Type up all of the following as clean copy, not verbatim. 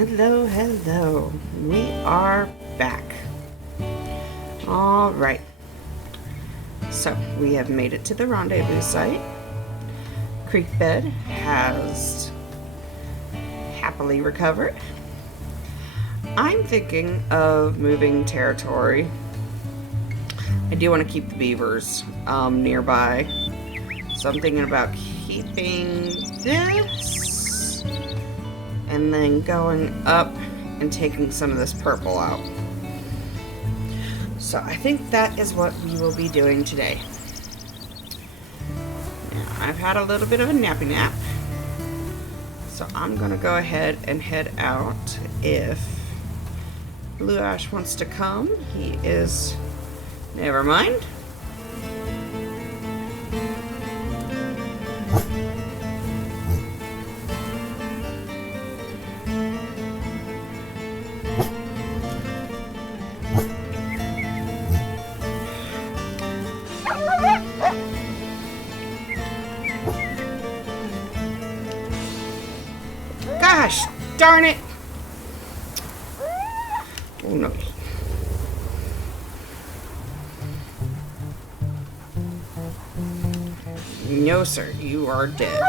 Hello, hello. We are back. All right. So, we have made it to the rendezvous site. Creekbed has happily recovered. I'm thinking of moving territory. I do want to keep the beavers nearby. So I'm thinking about keeping this and then going up and taking some of this purple out. So I think that is what we will be doing today. Now, I've had a little bit of a nappy nap. So I'm going to go ahead and head out. If Blue Ash wants to come, he is... Never mind. Gosh, darn it! Oh no. No, sir, you are dead.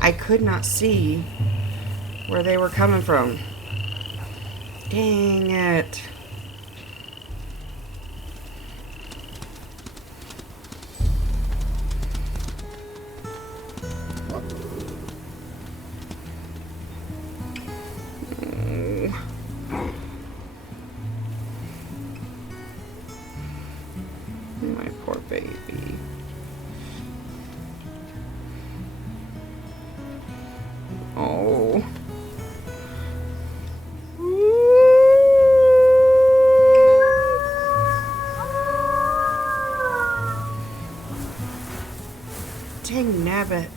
I could not see where they were coming from. Dang it. My poor baby. Oh. Dang nabbit.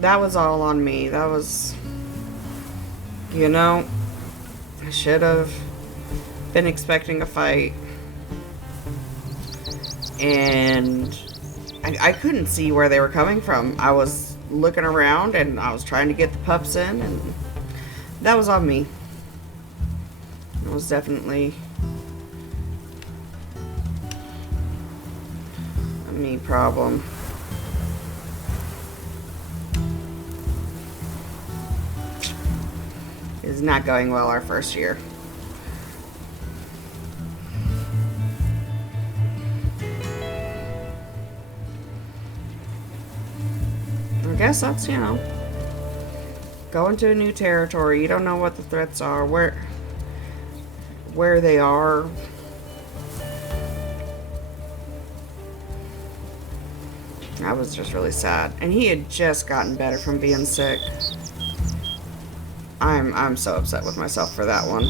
That was all on me. That was... You know... I should have been expecting a fight. And I couldn't see where they were coming from. I was looking around and I was trying to get the pups in, and that was on me. It was definitely a me problem. It's not going well our first year. I guess that's, you know, going to a new territory. You don't know what the threats are, where they are. I was just really sad. And he had just gotten better from being sick. I'm so upset with myself for that one.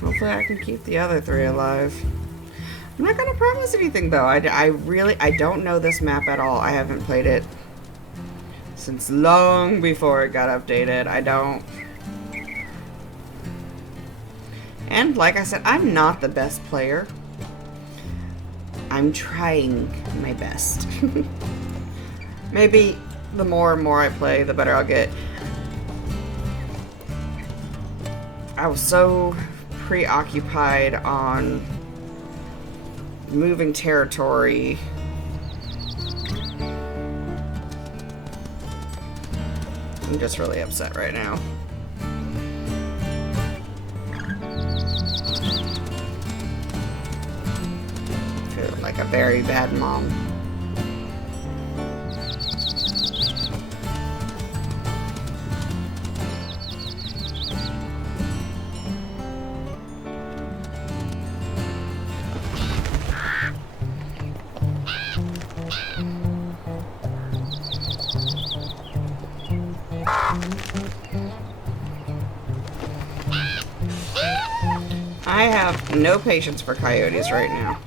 Hopefully I can keep the other three alive. I'm not gonna promise anything though. I don't know this map at all. I haven't played it since long before it got updated. I don't. And like I said, I'm not the best player. I'm trying my best. Maybe the more and more I play, the better I'll get. I was so preoccupied on moving territory. I'm just really upset right now. Like a very bad mom. I have no patience for coyotes right now.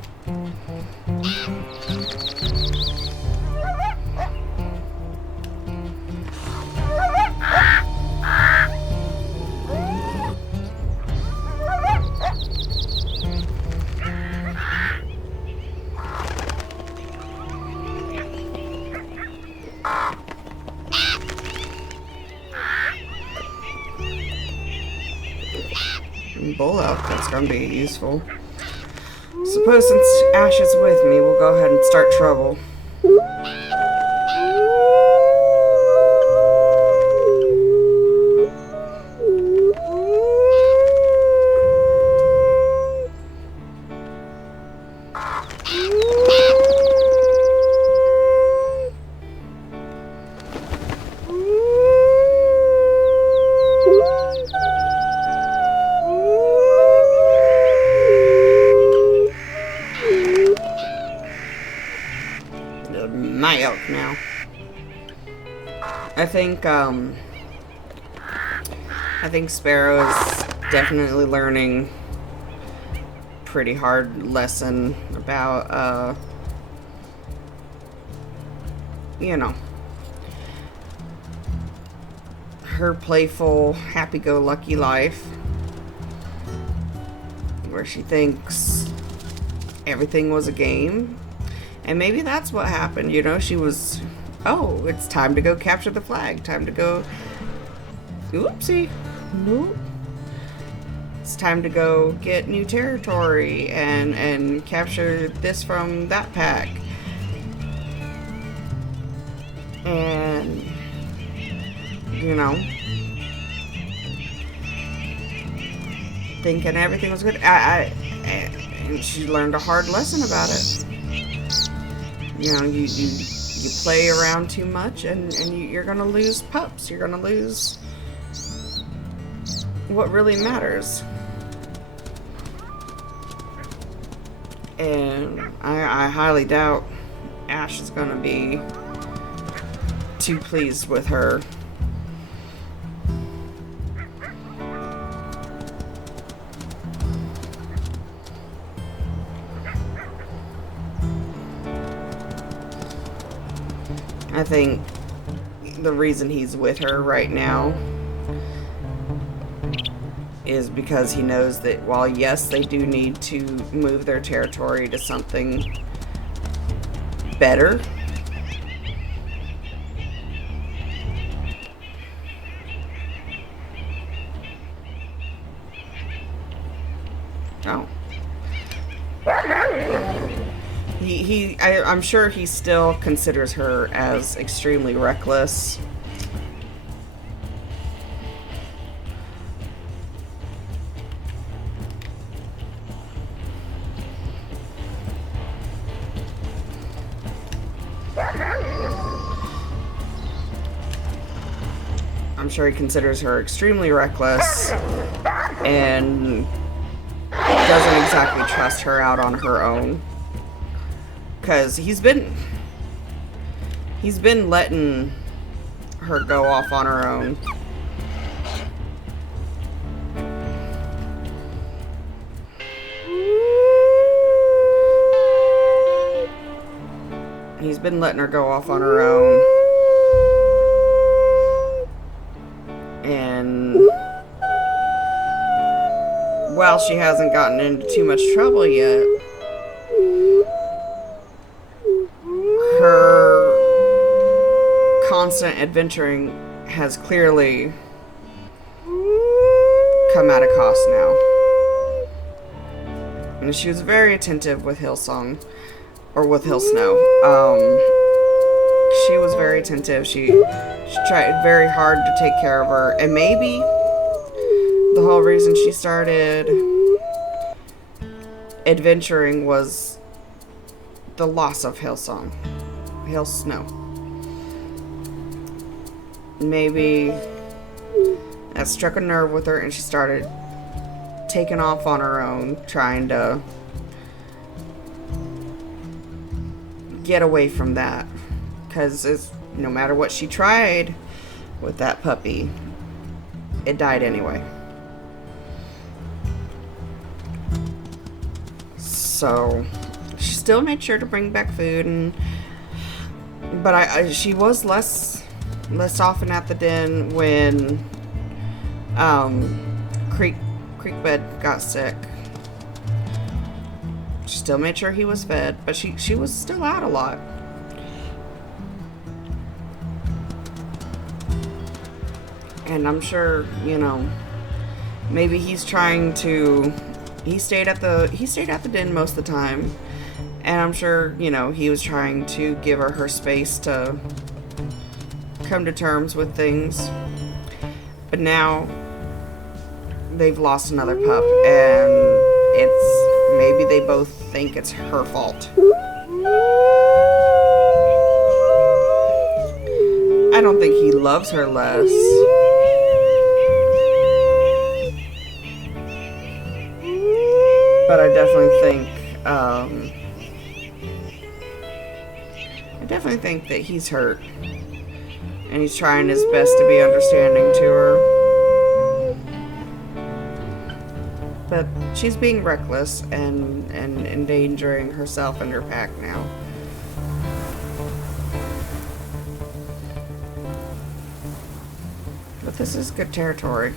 bull up. That's gonna be useful. Suppose since Ash is with me, we'll go ahead and start trouble. My elk now. I think Sparrow is definitely learning pretty hard lesson about you know, her playful, happy-go-lucky life where she thinks everything was a game. And maybe that's what happened, you know, she was, oh, it's time to go capture the flag, time to go, oopsie, nope. It's time to go get new territory and capture this from that pack. And, you know, thinking everything was good. And she learned a hard lesson about it. You know, you play around too much and you're gonna lose pups. You're gonna lose what really matters. And I highly doubt Ash is gonna be too pleased with her. I think the reason he's with her right now is because he knows that while yes, they do need to move their territory to something better, I'm sure he still considers her as extremely reckless. I'm sure he considers her extremely reckless and doesn't exactly trust her out on her own. Because he's been letting her go off on her own. He's been letting her go off on her own. And while she hasn't gotten into too much trouble yet, her constant adventuring has clearly come at a cost now. And she was very attentive with Hillsong, or with Hill Snow. She was very attentive. She tried very hard to take care of her. And maybe the whole reason she started adventuring was the loss of Hill Snow. Maybe that struck a nerve with her and she started taking off on her own, trying to get away from that. Because no matter what she tried with that puppy, it died anyway. So she still made sure to bring back food, but she was less often at the den when Creekbed got sick. She still made sure he was fed, but she was still out a lot. And I'm sure, you know, Maybe he's trying to. He stayed at the den most of the time, and I'm sure he was trying to give her space to come to terms with things. But now they've lost another pup, and maybe they both think it's her fault. I don't think he loves her less. But I definitely think that he's hurt. And he's trying his best to be understanding to her. But she's being reckless and endangering herself and her pack now. But this is good territory.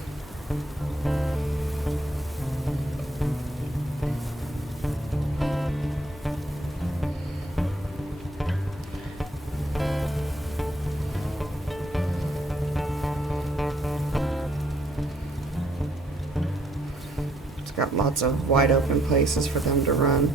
Got lots of wide open places for them to run.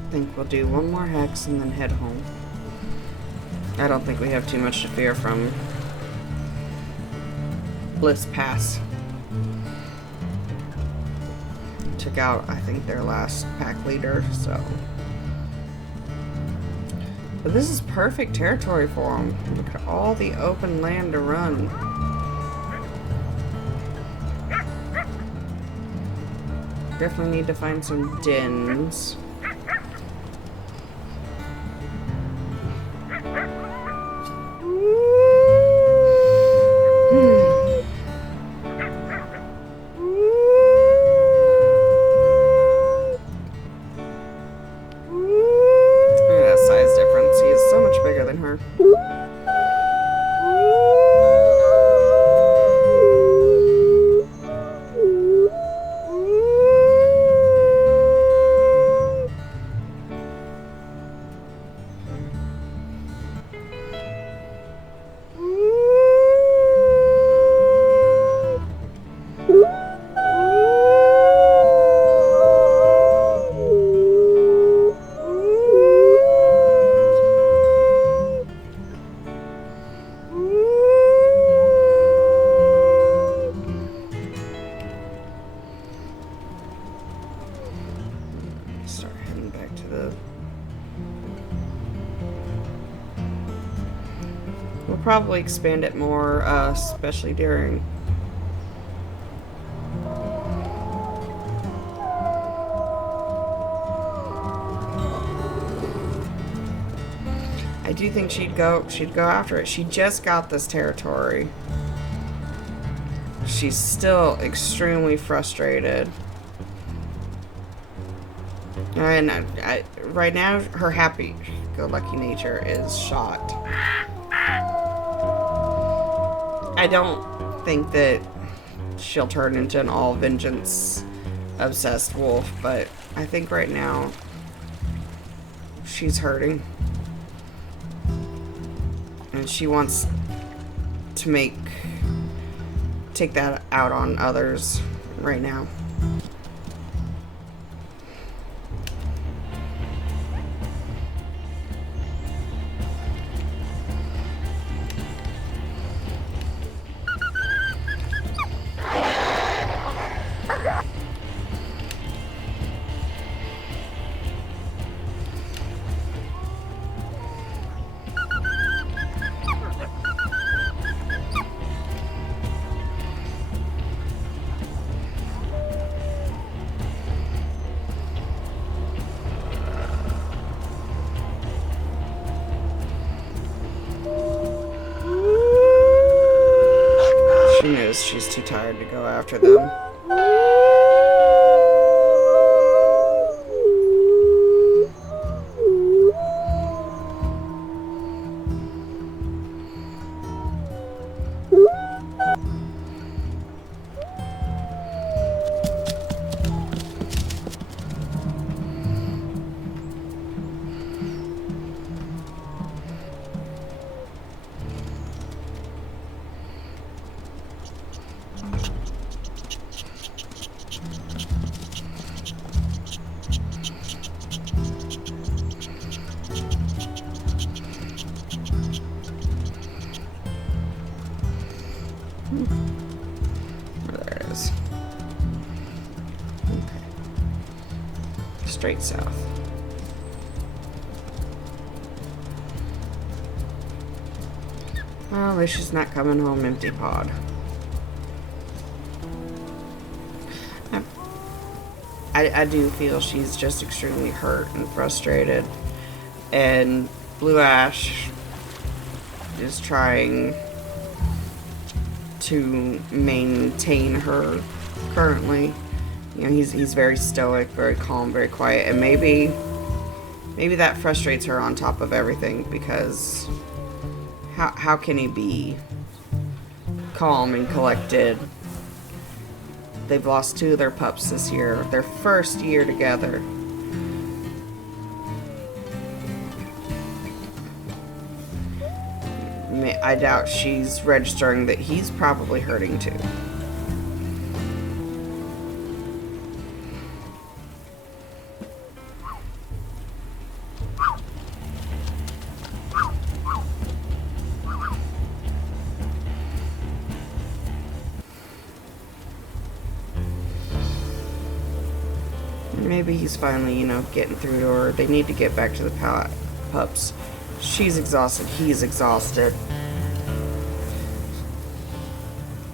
I think we'll do one more hex and then head home. I don't think we have too much to fear from Bliss Pass. Took out, I think, their last pack leader, so. But this is perfect territory for them. Look at all the open land to run. Definitely need to find some dens. Probably expand it more, especially during do you think she'd go after it? She just got this territory. She's still extremely frustrated. And right now, her happy-go-lucky nature is shot. I don't think that she'll turn into an all-vengeance obsessed wolf, but I think right now she's hurting. And she wants to take that out on others right now. She knows she's too tired to go after them. There it is. Okay. Straight south. Well, at least she's not coming home empty pod. I do feel she's just extremely hurt and frustrated. And Blue Ash is trying to maintain her currently. You know, he's very stoic, very calm, very quiet, and maybe that frustrates her on top of everything, because how can he be calm and collected? They've lost 2 of their pups this year, their first year together. I doubt she's registering that he's probably hurting too. Maybe he's finally, getting through to her. They need to get back to the pups. She's exhausted. He's exhausted.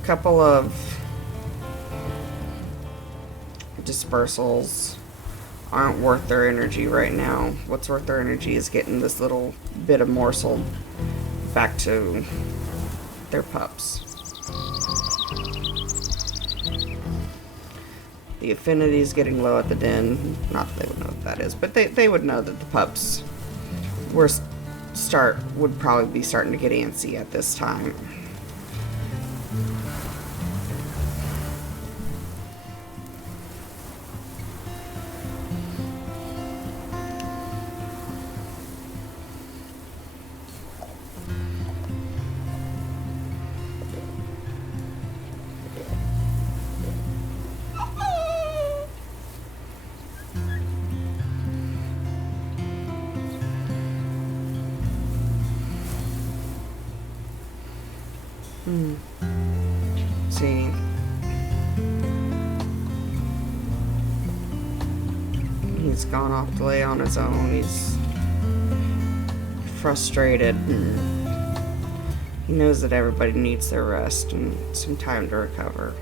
Couple of dispersals aren't worth their energy right now. What's worth their energy is getting this little bit of morsel back to their pups. The affinity is getting low at the den. Not that they would know what that is, but they would know that the pups would probably be starting to get antsy at this time. See. He's gone off to lay on his own. He's frustrated. He knows that everybody needs their rest and some time to recover.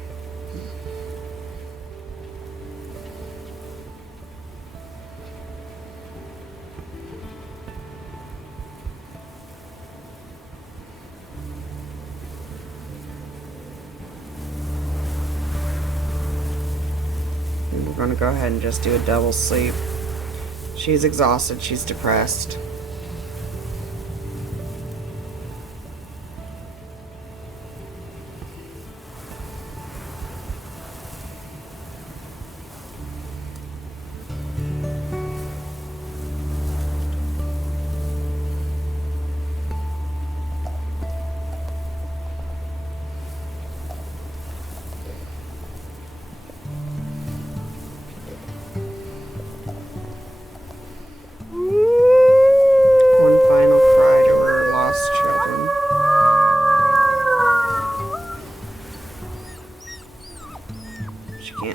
going to go ahead and just do a double sleep. She's exhausted. She's depressed.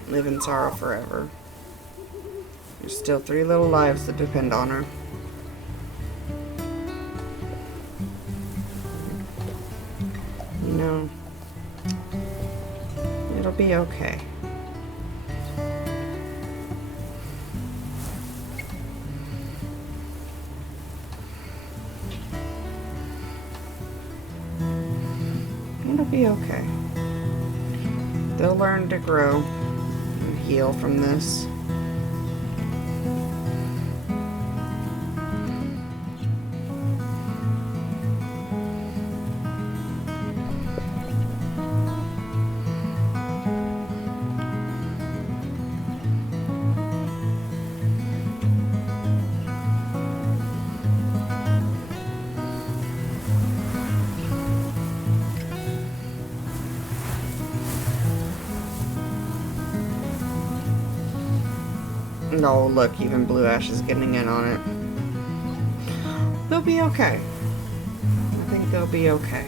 Live in sorrow forever. There's still 3 little lives that depend on her. You know, it'll be okay. It'll be okay. They'll learn to grow. Heal from this. No, look, even Blue Ash is getting in on it. They'll be okay. I think they'll be okay.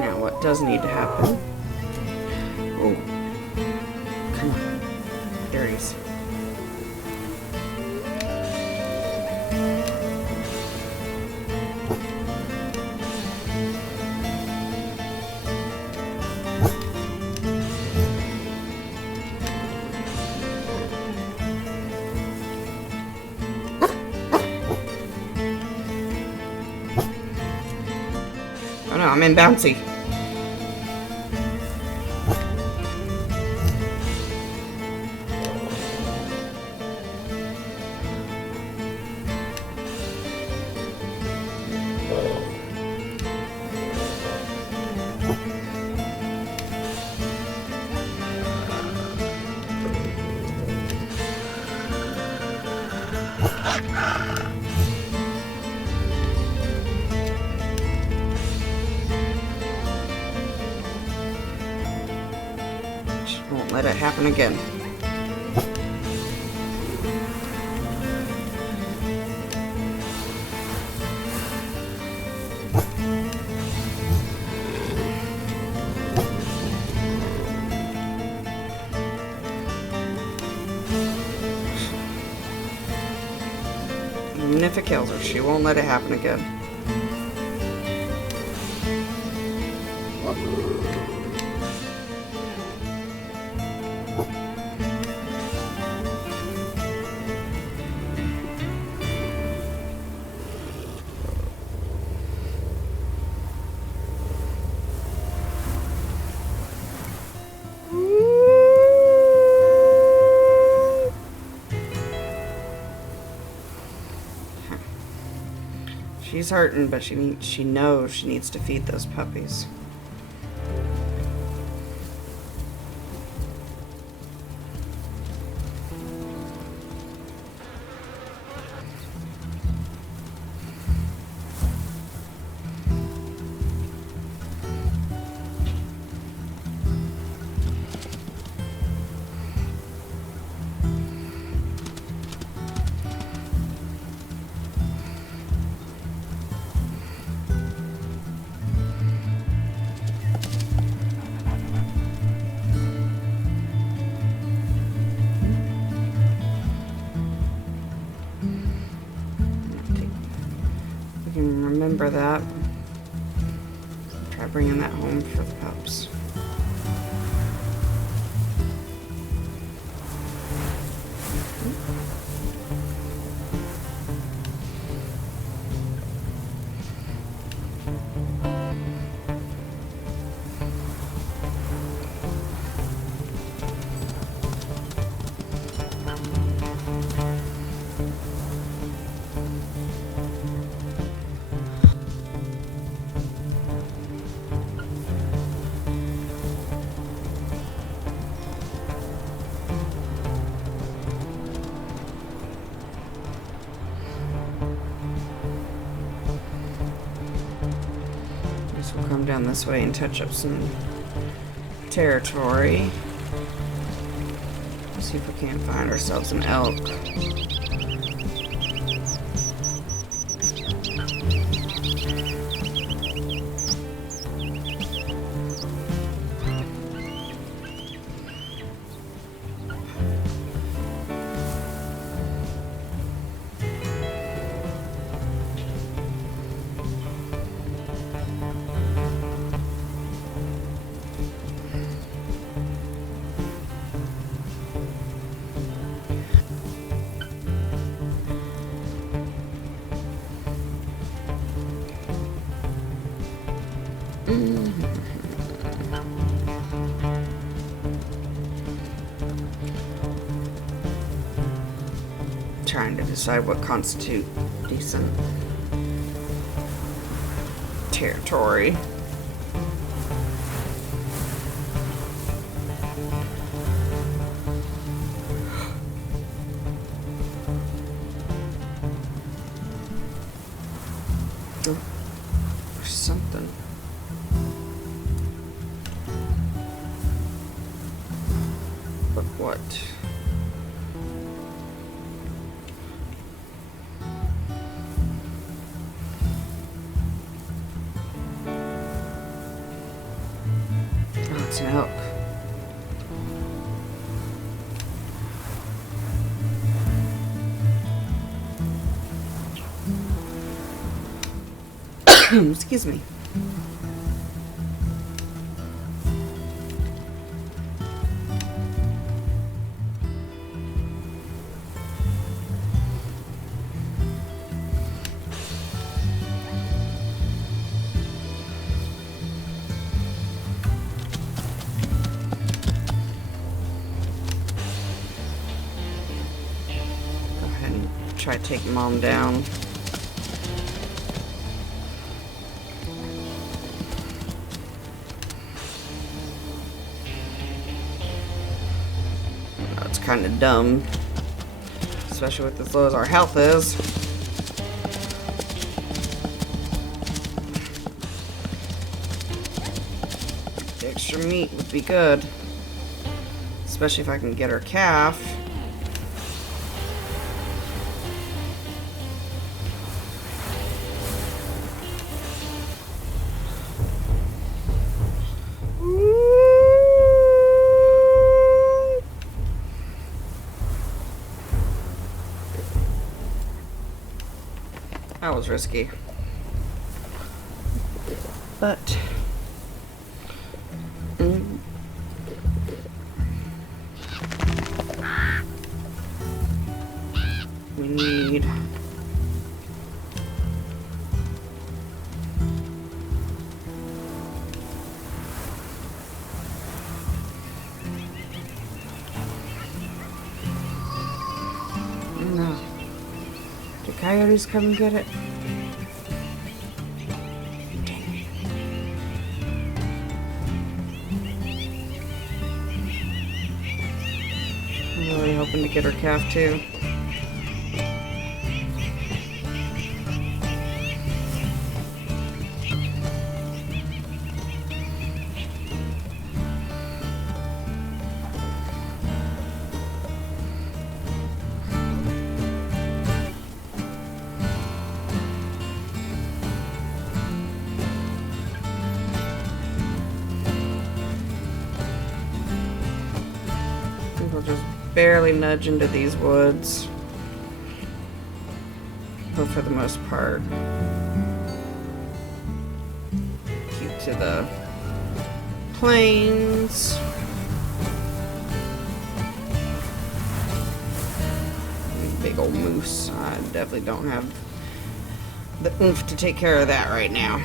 Now, what does need to happen? Oh. Come on. There he is. Oh no, I'm in bouncy. Won't let it happen again. Even if it kills her, she won't let it happen again. She's hurting, but she knows she needs to feed those puppies. Remember that. Try bringing that home for the pups. So we'll come down this way and touch up some territory. See if we can't find ourselves an elk. Trying to decide what constitutes decent territory. Oh, there's something. But what? It's an elk. Excuse me. Try to take Mom down. It's kind of dumb, especially with as low as our health is. The extra meat would be good, especially if I can get her calf. That was risky. But we need no. Do coyotes come and get it? I'm really hoping to get her calf too. We'll just barely nudge into these woods, but for the most part keep to the plains. Big old moose. I definitely don't have the oomph to take care of that right now.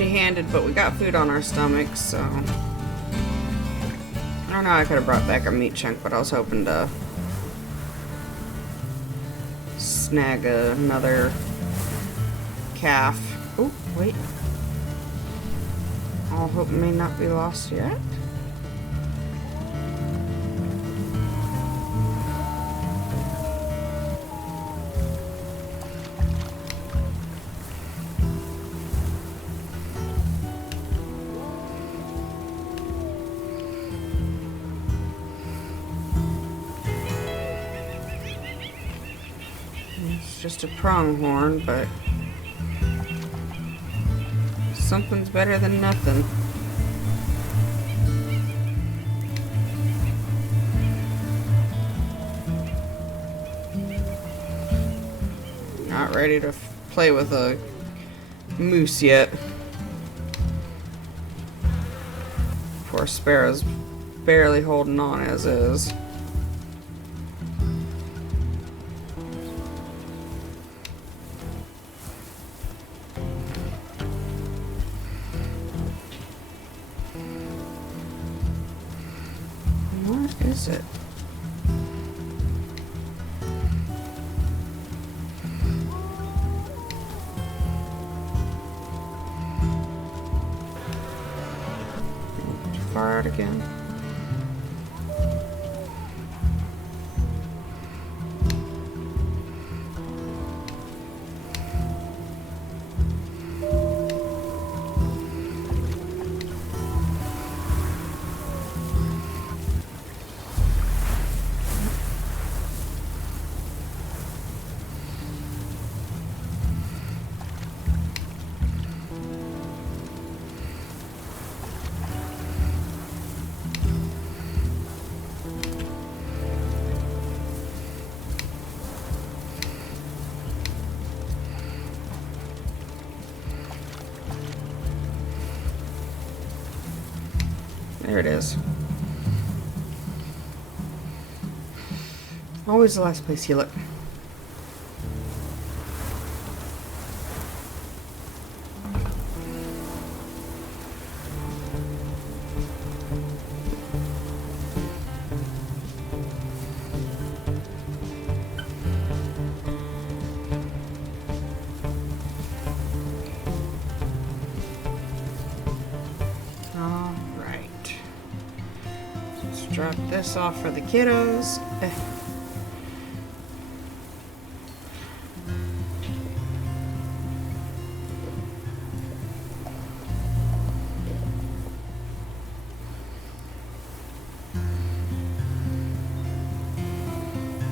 empty-handed, but we got food on our stomachs, so... I don't know, I could have brought back a meat chunk, but I was hoping to snag another calf. Oh, wait. All hope may not be lost yet. It's just a pronghorn, but something's better than nothing. Not ready to play with a moose yet. Poor Sparrow's barely holding on as is. What is it? Too far out again. There it is. Always the last place you look. Drop this off for the kiddos.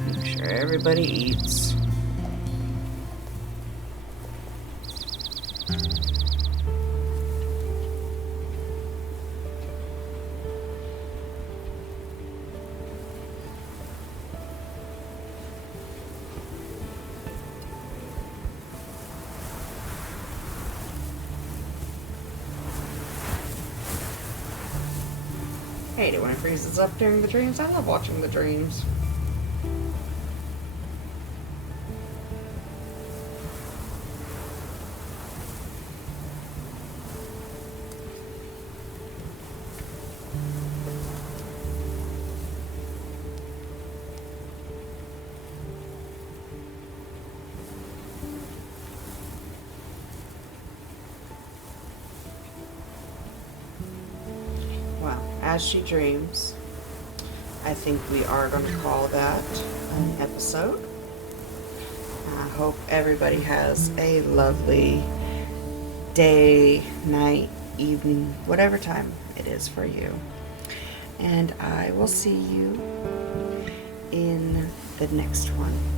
Make sure everybody eats. I hate it when it freezes up during the dreams. I love watching the dreams. As she dreams, I think we are going to call that an episode. I hope everybody has a lovely day, night, evening, whatever time it is for you. And I will see you in the next one.